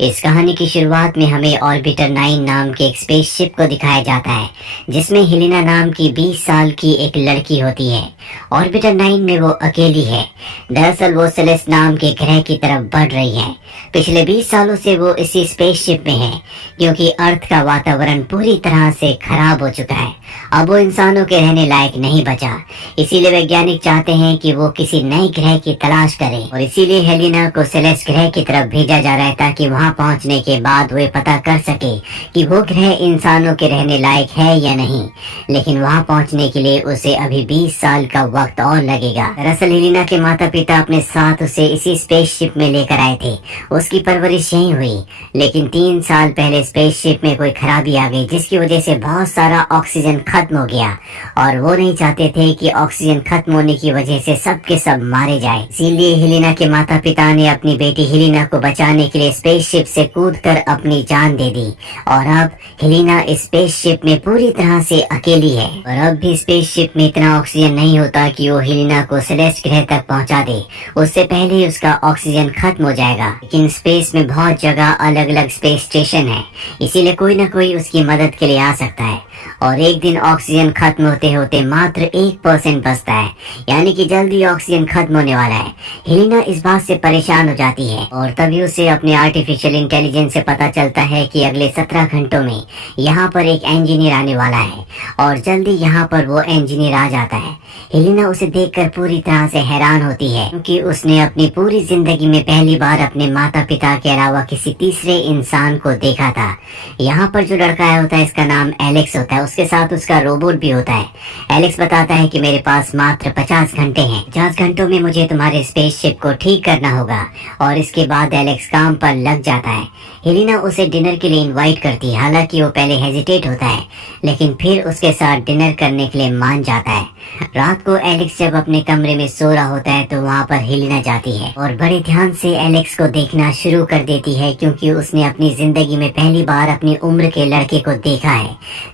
इस कहानी की शुरुआत में हमें ऑर्बिटर 9 नाम के एक स्पेसशिप को दिखाया जाता है जिसमें हेलिना नाम की 20 साल की एक लड़की होती है। ऑर्बिटर 9 में वो अकेली है। दरअसल वो सेलेस्ट नाम के ग्रह की तरफ बढ़ रही है। पिछले 20 सालों से वो इसी स्पेसशिप में है क्योंकि अर्थ का वातावरण पूरी तरह से खराब हो चुका है। अब वो इंसानों के रहने लायक नहीं बचा। इसीलिए वैज्ञानिक चाहते हैं कि वो किसी नए ग्रह की तलाश करें और इसीलिए हेलिना को सेलेस्ट ग्रह की तरफ भेजा जा रहा है ताकि वहां पहुंचने के बाद वे पता कर सके कि वो ग्रह इंसानों के रहने लायक है या नहीं। लेकिन वहां पहुंचने के लिए उसे अभी 20 साल का वक्त और लगेगा। दरअसल हेलिना के माता पिता अपने साथ उसे इसी स्पेसशिप में लेकर आए थे। उसकी परवरिश यहीं हुई, लेकिन 3 साल पहले स्पेसशिप में कोई खराबी आ गई जिसकी वजह से बहुत सारा ऑक्सीजन खत्म हो गया और वो नहीं चाहते थे कि ऑक्सीजन खत्म होने की वजह से सब के सब मारे जाए। इसीलिए हेलिना के माता पिता ने अपनी बेटी हेलिना को बचाने के लिए स्पेसशिप से कूदकर अपनी जान दे दी और अब हेलिना इस स्पेसशिप में पूरी तरह से अकेली है। और अब भी स्पेसशिप में इतना ऑक्सीजन नहीं होता कि वो हेलिना को सेलेस्ट ग्रह तक पहुंचा दे। उससे पहले ही उसका ऑक्सीजन खत्म हो जाएगा। लेकिन स्पेस में बहुत जगह अलग अलग स्पेस स्टेशन है, इसीलिए कोई न कोई उसकी मदद के लिए आ सकता है। और एक दिन ऑक्सीजन खत्म होते होते मात्र 1% बचता है, यानी कि जल्दी ऑक्सीजन खत्म होने वाला है। हेलिना इस बात से परेशान हो जाती है और तभी उसे अपने आर्टिफिशियल इंटेलिजेंस से पता चलता है कि अगले 17 घंटों में यहाँ पर एक इंजीनियर आने वाला है और जल्दी यहाँ पर वो इंजीनियर आ जाता है। हेलिना उसे देखकर पूरी तरह से हैरान होती है क्योंकि उसने अपनी पूरी जिंदगी में पहली बार अपने माता पिता के अलावा किसी तीसरे इंसान को देखा था। यहाँ पर जो लड़का आया होता है इसका नाम एलेक्स होता है, उसके साथ उसका रोबोट भी होता है। एलेक्स बताता है कि मेरे पास मात्र 50 घंटे हैं। 50 घंटों में मुझे तुम्हारे स्पेसशिप को ठीक करना होगा। और इसके बाद एलेक्स काम पर लग जाता है। हेलिना उसे डिनर के लिए इनवाइट करती है। हालांकि वो पहले हेजिटेट होता है लेकिन फिर उसके साथ डिनर करने के लिए मान जाता है। रात को एलेक्स जब अपने कमरे में सो रहा होता है तो वहाँ पर हेलिना जाती है और बड़े ध्यान से एलेक्स को देखना शुरू कर देती है क्योंकि उसने अपनी जिंदगी में पहली बार अपनी उम्र के लड़के को देखा है।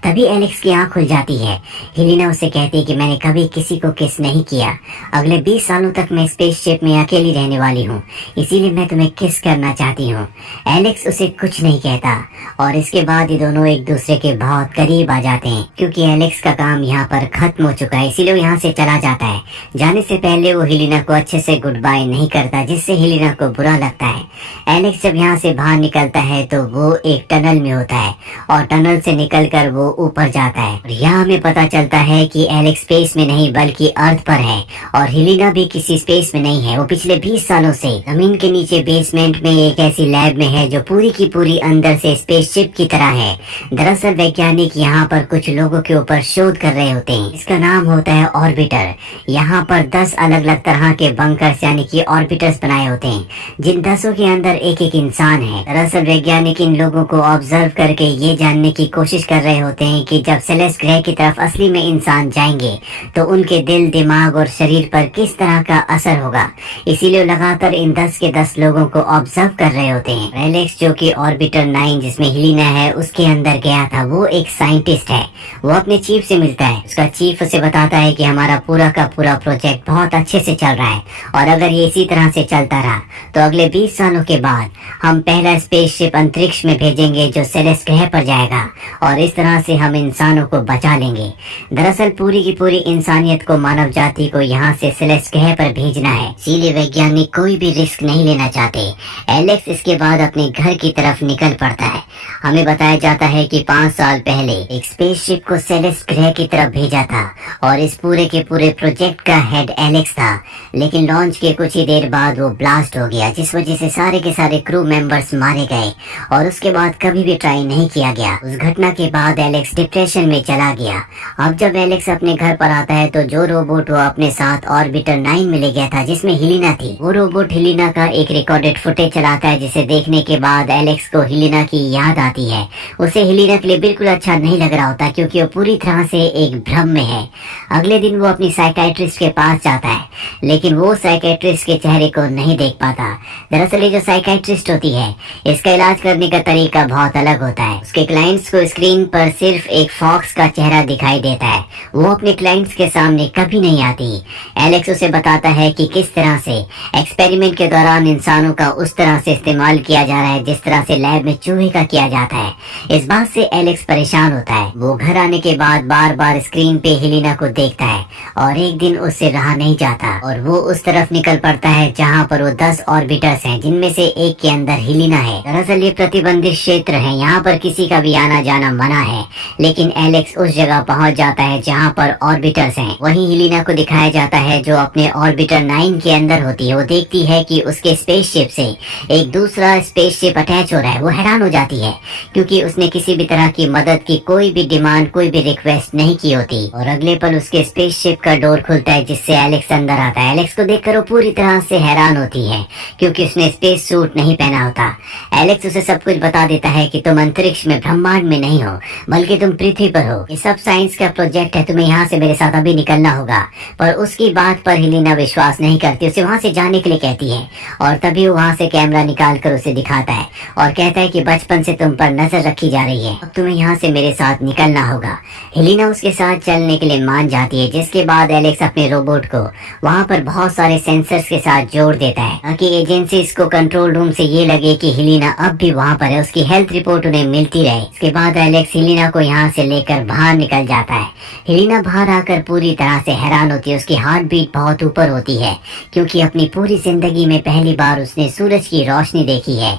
तभी एलेक्स की आंख खुल जाती है। हेलिना उसे कहती है कि मैंने कभी किसी को किस नहीं किया। अगले 20 सालों तक मैं स्पेसशिप में अकेली रहने वाली हूँ, इसीलिए मैं तुम्हें किस करना चाहती हूँ। एलेक्स उसे कुछ नहीं कहता और इसके बाद ये दोनों एक दूसरे के बहुत करीब आ जाते हैं क्योंकि एलेक्स का काम यहाँ पर खत्म हो चुका है, इसीलिए वो यहाँ से चला जाता है। जाने से पहले वो हेलिना को अच्छे से गुड बाय नहीं करता जिससे हेलिना को बुरा लगता है। एलेक्स जब यहाँ से बाहर निकलता है तो वो एक टनल में होता है और टनल से निकलकर वो ऊपर जाता है। और यहाँ हमें पता चलता है कि एलेक्स स्पेस में नहीं बल्कि अर्थ पर है और हेलिना भी किसी स्पेस में नहीं है। वो पिछले 20 सालों से जमीन के नीचे बेसमेंट में एक ऐसी लैब में है जो पूरी की पूरी अंदर से स्पेसशिप की तरह है। दरअसल वैज्ञानिक यहाँ पर कुछ लोगों के ऊपर शोध कर रहे होते हैं। इसका नाम होता है ऑर्बिटर। यहाँ पर 10 अलग अलग तरह के बंकर्स यानी कि ऑर्बिटर्स बनाए होते हैं जिन 10 के अंदर एक एक इंसान है। दरअसल वैज्ञानिक इन लोगों को ऑब्जर्व करके ये जानने की कोशिश कर रहे होते हैं कि जब सेलेस्ट ग्रह की तरफ असली में इंसान जाएंगे तो उनके दिल, दिमाग और शरीर पर किस तरह का असर होगा। इसीलिए लगातार इन 10 के 10 लोगों को ऑब्जर्व कर रहे होते हैं। एलेक्स जो कि ऑर्बिटर 9 जिसमें हेलिना है उसके अंदर गया था, वो एक साइंटिस्ट है। वो अपने चीफ से मिलता है। उसका चीफ उसे बताता है कि हमारा पूरा का पूरा प्रोजेक्ट बहुत अच्छे से चल रहा है और अगर ये इसी तरह से चलता रहा तो अगले 20 सालों के बाद हम पहला स्पेसशिप अंतरिक्ष में भेजेंगे जो सेलेस्ट ग्रह पर जाएगा और इस तरह से हम इंसानों को बचा लेंगे। दरअसल पूरी की पूरी इंसानियत को, मानव जाति को यहाँ से सेलेस्ट ग्रह पर भेजना है, इसीलिए वैज्ञानिक कोई भी रिस्क नहीं लेना चाहते। एलेक्स इसके बाद अपने घर की तरफ निकल पड़ता है। हमें बताया जाता है कि 5 साल पहले एक स्पेसशिप को सेलेस्ट ग्रह की तरफ भेजा था और इस पूरे के पूरे प्रोजेक्ट का हेड एलेक्स था। लेकिन लॉन्च के कुछ ही देर बाद वो ब्लास्ट हो गया जिस वजह से सारे के सारे क्रू मेंबर्स मारे गए और उसके बाद कभी भी ट्राई नहीं किया गया। उस घटना के बाद एलेक्स डिप्रेशन में चला गया। अब जब एलेक्स अपने घर पर आता है तो जो रोबोट वो अपने साथ ऑर्बिटर 9 में ले गया था जिसमें हेलिना थी, वो रोबोट हेलिना का एक रिकॉर्डेड फुटेज चलाता है जिसे देखने के बाद एलेक्स को हेलिना की याद आती है। उसे हेलिना के लिए बिल्कुल अच्छा नहीं लग रहा होता क्योंकि वो पूरी तरह से एक भ्रम में है। अगले दिन वो अपनी साइकियाट्रिस्ट के पास जाता है लेकिन वो साइकियाट्रिस्ट के चेहरे को नहीं देख पाता। दरअसल ये जो साइकियाट्रिस्ट होती है इसका इलाज करने का तरीका बहुत अलग होता है। उसके क्लाइंट्स को स्क्रीन पर सिर्फ एक फॉक्स का चेहरा दिखाई देता है। वो अपने क्लाइंट्स के सामने कभी नहीं आती। एलेक्स उसे बताता है कि किस तरह से एक्सपेरिमेंट के दौरान इंसानों का उस तरह से इस्तेमाल किया जा रहा है जिस तरह से लैब में चूहे का किया जाता है। इस बात से एलेक्स परेशान होता है। वो घर आने के बाद बार बार स्क्रीन पे हेलिना को देखता है और एक दिन उससे रहा नहीं जाता और वो उस तरफ निकल पड़ता है जहाँ पर वो 10 ऑर्बिटर्स हैं, जिनमें से एक के अंदर हेलिना है। दरअसल ये प्रतिबंधित क्षेत्र है, यहाँ पर किसी का भी आना जाना मना है। लेकिन एलेक्स उस जगह पहुँच जाता है जहाँ पर ऑर्बिटर्स हैं। वहीं हेलिना को दिखाया जाता है जो अपने ऑर्बिटर 9 के अंदर होती है। वो देखती है कि उसके स्पेसशिप से एक दूसरा स्पेसशिप अटैच हो रहा है। वो हैरान हो जाती है क्योंकि उसने किसी भी तरह की मदद की कोई भी डिमांड, कोई भी रिक्वेस्ट नहीं की होती। और अगले पल उसके स्पेसशिप का डोर खुलता है जिससे एलेक्स अंदर आता है। एलेक्स को देखकर वो पूरी तरह से हैरान होती है क्योंकि उसने स्पेस सूट नहीं पहना होता। एलेक्स उसे सब कुछ बता देता है कि तुम अंतरिक्ष में, ब्रह्मांड में नहीं हो बल्कि तुम पृथ्वी पर हो। ये सब साइंस का प्रोजेक्ट है, तुम्हें यहाँ से मेरे साथ अभी निकलना होगा। पर उसकी बात पर हेलिना विश्वास नहीं करती, उसे वहाँ से जाने के लिए कहती है। और तभी वो वहाँ से कैमरा निकाल कर उसे दिखाता है और कहता है कि बचपन से तुम पर नजर रखी जा रही है, अब तुम्हें यहाँ से मेरे साथ निकलना होगा। हेलिना उसके साथ चलने के लिए मान जाती है, जिसके बाद एलेक्स अपने रोबोट को वहाँ पर बहुत सारे सेंसर्स के साथ जोड़ देता है ताकि एजेंसीज को कंट्रोल रूम से ये लगे कि हेलिना अब भी वहाँ पर है, उसकी हेल्थ रिपोर्ट उन्हें मिलती रहे। इसके बाद एलेक्स हेलिना को यहाँ से लेकर बाहर निकल जाता है। हेलिना बाहर आकर पूरी तरह से हैरान होती है। उसकी हार्ट बीट बहुत ऊपर होती है क्योंकि अपनी पूरी जिंदगी में पहली बार उसने सूरज की रोशनी देखी है।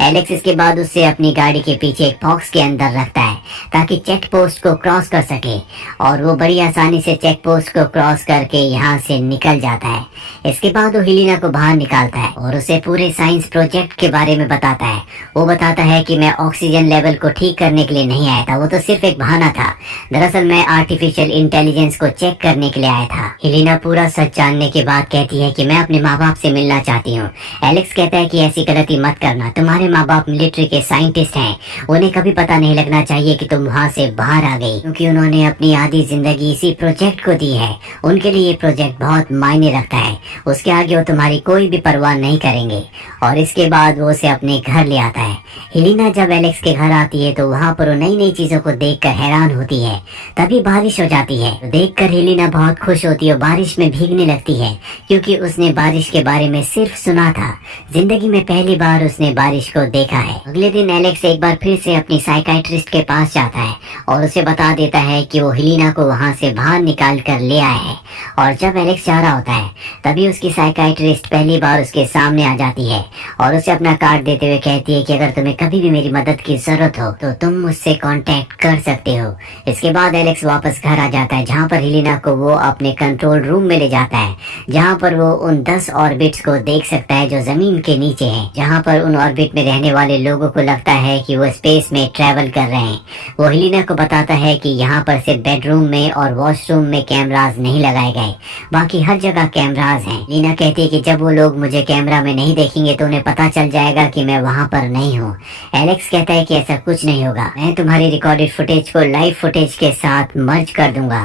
एलेक्स इसके बाद उससे अपनी गाड़ी के पीछे एक बॉक्स के अंदर रखता है ताकि चेक पोस्ट को क्रॉस कर सके और वो बड़ी आसानी से चेक पोस्ट को क्रॉस करके यहाँ से निकल जाता है। इसके बाद वो हेलिना को बाहर निकालता है और उसे पूरे साइंस प्रोजेक्ट के बारे में बताता है। वो बताता है कि मैं ऑक्सीजन लेवल को ठीक करने के लिए नहीं आया था, वो तो सिर्फ एक बहाना था। दरअसल मैं आर्टिफिशियल इंटेलिजेंस को चेक करने के लिए आया था। हेलिना पूरा सच जानने के बाद कहती है कि मैं अपने माँ बाप से मिलना चाहती हूँ। एलेक्स कहता है कि ऐसी गलती मत करना, तुम्हारे माँ बाप मिलिट्री के साइंटिस्ट हैं, उन्हें कभी पता नहीं लगना चाहिए कि तुम वहाँ से बाहर आ गई, क्योंकि उन्होंने अपनी आधी जिंदगी इसी प्रोजेक्ट को दी है। उनके लिए ये प्रोजेक्ट बहुत मायने रखता है, उसके आगे वो तुम्हारी कोई भी परवाह नहीं करेंगे। और इसके बाद वो उसे अपने घर ले आता है। हेलिना जब एलेक्स के घर आती है तो वहाँ पर वो नई नई चीजों को देखकर हैरान होती है। तभी बारिश हो जाती है, तो देखकर हेलिना बहुत खुश होती है और बारिश में भीगने लगती है क्योंकि उसने बारिश के बारे में सिर्फ सुना था, जिंदगी में पहली बार उसने बारिश को देखा है। अगले दिन एलेक्स एक बार फिर से अपनी साइकाइट्रिस्ट के पास जाता है और उसे बता देता है कि वो हेलिना को वहाँ से बाहर निकाल कर ले आया है। और जब एलेक्स जा रहा होता है तभी उसकी साइकाइट्रिस्ट पहली बार उसके सामने आ जाती है और उसे अपना कार्ड देते हुए कहती है कि अगर तुम्हें कभी भी मेरी मदद की जरूरत हो तो तुम मुझसे कांटेक्ट कर सकते हो। इसके बाद एलेक्स वापस घर आ जाता है जहाँ पर हेलिना को वो अपने कंट्रोल रूम में ले जाता है, जहाँ पर वो उन 10 ऑर्बिट्स को देख सकता है जो जमीन के नीचे हैं, जहाँ पर उन ऑर्बिट में रहने वाले लोगों को लगता है कि वो स्पेस में ट्रेवल कर रहे हैं। वो हेलिना को बताता है कि यहाँ पर सिर्फ बेडरूम में और वॉशरूम में कैमराज नहीं लगाए गए, बाकी हर जगह कैमराज हैं। हेलिना कहती है कि जब वो लोग मुझे कैमरा में नहीं देखेंगे तो उन्हें पता चल जाएगा कि मैं वहाँ पर नहीं हूँ। एलेक्स कहता है कि ऐसा कुछ नहीं होगा, मैं तुम्हारी रिकॉर्डेड फुटेज को लाइव फुटेज के साथ मर्ज कर दूंगा।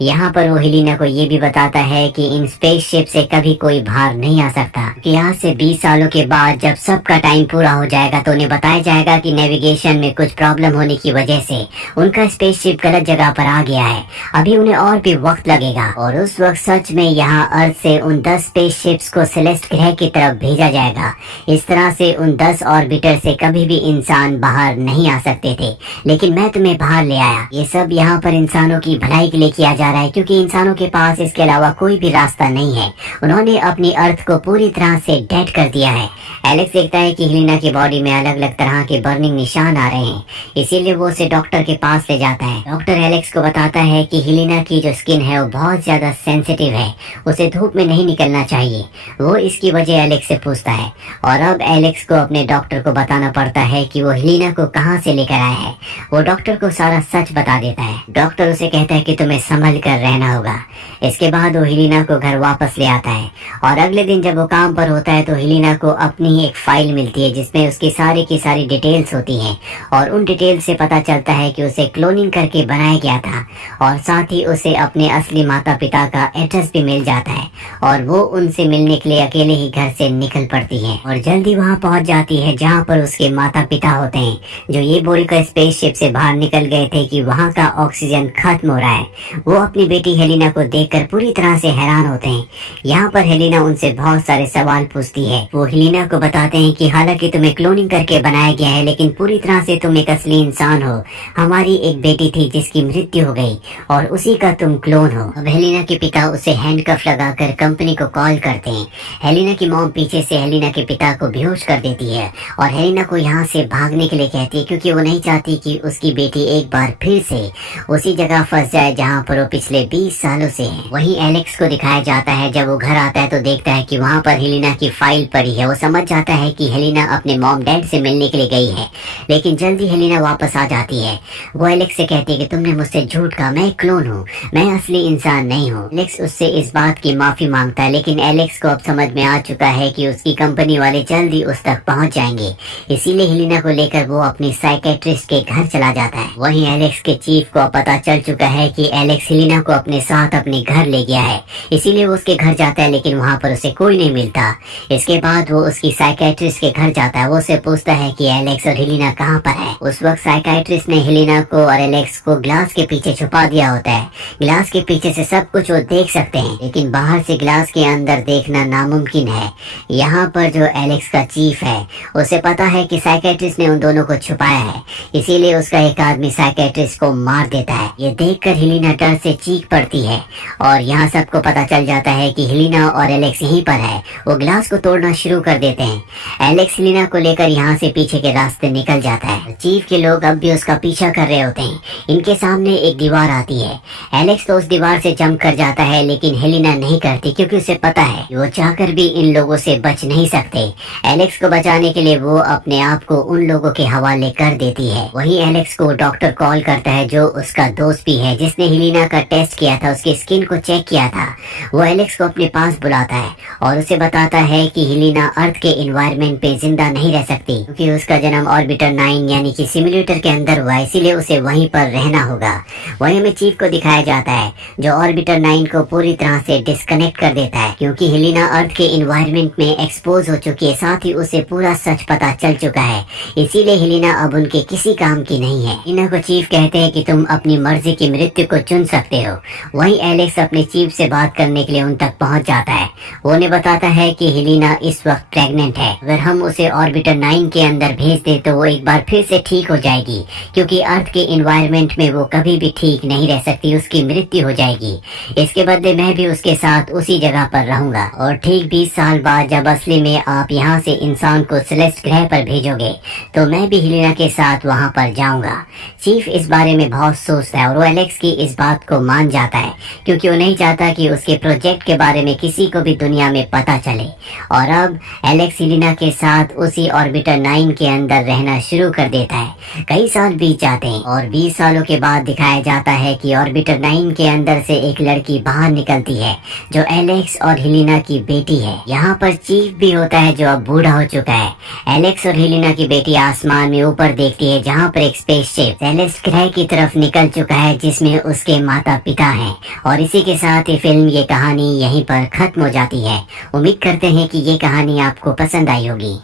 यहाँ पर वो हेलिना को ये भी बताता है कि इन स्पेसशिप से कभी कोई बाहर नहीं आ सकता, कि यहाँ से 20 सालों के बाद जब सबका टाइम पूरा हो जाएगा तो उन्हें बताया जाएगा कि नेविगेशन में कुछ प्रॉब्लम होने की वजह से उनका स्पेसशिप गलत जगह पर आ गया है, अभी उन्हें और भी वक्त लगेगा। और उस वक्त सच में यहाँ अर्थ से उन 10 स्पेसशिप्स को सेलेस्ट ग्रह की तरफ भेजा जाएगा। इस तरह से उन 10 ऑर्बिटर से कभी भी इंसान बाहर नहीं आ सकते थे, लेकिन मैं तुम्हें बाहर ले आया। ये सब यहाँ पर इंसानों की भलाई के लिए किया जा रहा है क्योंकि इंसानों के पास इसके अलावा कोई भी रास्ता नहीं है। उन्होंने अपनी अर्थ को पूरी तरह से डेड कर दिया है। एलेक्स देखता है कि हेलिना की बॉडी में अलग अलग तरह के बर्निंग निशान आ रहे हैं, इसीलिए वो उसे डॉक्टर के पास ले जाता है। डॉक्टर एलेक्स को बताता है कि हेलिना की जो स्किन है वो बहुत ज्यादा सेंसिटिव है, उसे धूप में नहीं निकलना चाहिए। वो इसकी वजह एलेक्स से पूछता है और अब एलेक्स को अपने डॉक्टर को बताना पड़ता है कि वो हेलिना को कहाँ से लेकर आया है। वो डॉक्टर को सारा सच बता देता है। डॉक्टर उसे कहता है कि तुम्हें संभल कर रहना होगा। इसके बाद वो हेलिना को घर वापस ले आता है और अगले दिन जब वो काम पर होता है तो हेलिना को अपनी एक फाइल मिलती है जिसमें उसकी सारी की सारी डिटेल्स होती हैं और उन डिटेल्स से पता चलता है कि उसे क्लोनिंग करके बनाया गया था और साथ ही उसे अपने असली माता पिता का एड्रेस भी मिल जाता है और वो उनसे मिलने के लिए अकेले ही घर से निकल पड़ती है और जल्दी वहाँ पहुँच जाती है जहाँ पर उसके माता पिता होते हैं, जो ये बोलकर स्पेसशिप से बाहर निकल गए थे कि वहाँ का ऑक्सीजन खत्म हो रहा है। वो अपनी बेटी हेलिना को देखकर पूरी तरह से हैरान होते हैं। यहाँ पर हेलिना उनसे बहुत सारे सवाल पूछती है। वो हेलिना को बताते हैं कि हालांकि तुम्हें क्लोनिंग करके बनाया गया है, लेकिन पूरी तरह से तुम एक असली इंसान हो। हमारी एक बेटी थी जिसकी मृत्यु हो गई और उसी का तुम क्लोन हो। अब हेलिना के पिता उसे हैंडकफ लगाकर कंपनी को कॉल करते हैं। हेलिना की मॉम पीछे से हेलिना के पिता को बेहोश कर देती है और हेलिना को यहाँ से भागने के लिए कहती है, क्योंकि वो नहीं चाहती कि उसकी बेटी एक बार फिर से उसी जगह फंस जाए जहाँ पर वो पिछले 20 सालों से है। वहीं एलेक्स को दिखाया जाता है। जब वो घर आता है तो देखता है कि वहाँ पर हेलिना की फाइल पड़ी है। वो समझ जाता है कि हेलिना अपने मॉम डैड से मिलने के लिए गई है, लेकिन जल्दी हेलिना वापस आ जाती है। वो एलेक्स से कहती है कि तुमने मुझसे झूठ कहा, मैं क्लोन हूँ, मैं असली इंसान नहीं हूँ। एलेक्स उससे इस बात की माफी मांगता है, लेकिन एलेक्स को अब समझ में आ चुका है कि उसकी कंपनी वाले जल्दी उस तक पहुँच जाएंगे। इसीलिए हेलिना को लेकर वो अपनी साइकेट्रिस्ट के घर चला जाता है। वहीं एलेक्स के चीफ को पता चल चुका है कि एलेक्स हेलिना को अपने साथ अपने घर ले गया है, इसीलिए वो उसके घर जाता है, लेकिन वहाँ पर उसे कोई नहीं मिलता। इसके बाद वो उसकी साइकेट्रिस्ट के घर जाता है। वो उसे पूछता है कि एलेक्स और हेलिना कहाँ पर है। उस वक्त साइकेट्रिस्ट ने हेलिना को और एलेक्स को ग्लास के पीछे छुपा दिया होता है। ग्लास के पीछे से सब कुछ वो देख सकते हैं, लेकिन बाहर से ग्लास के अंदर देखना नामुमकिन है। यहाँ पर जो एलेक्स का चीफ है उसे पता है कि साइकेट्रिस्ट ने उन दोनों को छुपाया है, इसीलिए उसका एक आदमी साइकेट्रिस्ट को मार देता है। ये देखकर हेलिना डर से चीख पड़ती है और यहाँ सबको पता चल जाता है कि हेलिना और एलेक्स यहीं पर है। वो ग्लास को तोड़ना शुरू कर देते हैं। एलेक्स हेलिना को लेकर यहाँ से पीछे के रास्ते निकल जाता है। चीफ के लोग अब भी उसका पीछा कर रहे होते हैं। इनके सामने एक दीवार आती है। एलेक्स तो उस दीवार से जंप कर जाता है, लेकिन हेलिना नहीं करती, क्योंकि उसे पता है वो चाहकर भी इन लोगों से बच नहीं सकते। एलेक्स को बचाने के लिए वो अपने आप को उन लोगों के हवाले कर देती है। वहीं एलेक्स को डॉक्टर कॉल करता है, जो उसका दोस्त भी है, जिसने हेलिना का टेस्ट किया था, उसकी स्किन को चेक किया था। वो एलेक्स को अपने पास बुलाता है और उसे बताता है कि हेलिना अर्थ के एनवायरनमेंट पे जिंदा नहीं रह सकती, क्योंकि उसका जन्म ऑर्बिटर 9 यानी कि सिम्युलेटर के अंदर हुआ, इसीलिए उसे वहीं पर रहना होगा। वहीं हमें चीफ को दिखाया जाता है, जो ऑर्बिटर 9 को पूरी तरह से डिस्कनेक्ट कर देता है, क्योंकि हेलिना अर्थ के एनवायरनमेंट में एक्सपोज हो चुकी है। साथ ही उसे पूरा सच पता चल चुका है, इसीलिए हेलिना अब उनके किसी काम की नहीं है। हेलिना को चीफ कहते हैं कि तुम अपनी मर्जी की मृत्यु को चुन सकते हो। वहीं एलेक्स अपने चीफ से बात करने के लिए उन तक पहुंच जाता है। वो उन्हें बताता है कि हेलिना इस वक्त प्रेग्नेंट है। अगर हम उसे ऑर्बिटर 9 के अंदर भेज दे तो वो एक बार फिर से ठीक हो जाएगी, क्योंकि अर्थ के एनवायरनमेंट में वो कभी भी ठीक नहीं रह सकती, उसकी मृत्यु हो जाएगी। इसके बदले मैं भी उसके साथ उसी जगह पर रहूंगा, और ठीक 20 साल बाद जब असली में आप यहाँ से इंसान को सेलेस्ट ग्रह पर भेजोगे तो मैं भी हेलिना के साथ वहाँ पर जाऊंगा। चीफ इस बारे में बहुत सोचता है और वो एलेक्स की इस बात को मान जाता है, क्योंकि वो नहीं चाहता कि उसके प्रोजेक्ट के बारे में किसी को भी दुनिया में पता चले। और अब एलेक्स हेलिना के साथ उसी ऑर्बिटर 9 के अंदर रहना शुरू कर देता है। कई साल बीत जाते हैं और 20 सालों के बाद दिखाया जाता है कि ऑर्बिटर 9 के अंदर से एक लड़की बाहर निकलती है, जो एलेक्स और हेलिना की बेटी है। यहाँ पर चीफ भी होता है, जो अब बूढ़ा हो चुका है। एलेक्स और हेलिना की बेटी आसमान में ऊपर देखती है, जहाँ पर एक स्पेसशिप सेलेस्ट ग्रह की तरफ निकल चुका है, जिसमें उसके माता पिता हैं। और इसी के साथ ही फिल्म ये कहानी यहीं पर खत्म हो जाती है। उम्मीद करते हैं कि ये कहानी आपको पसंद आई होगी।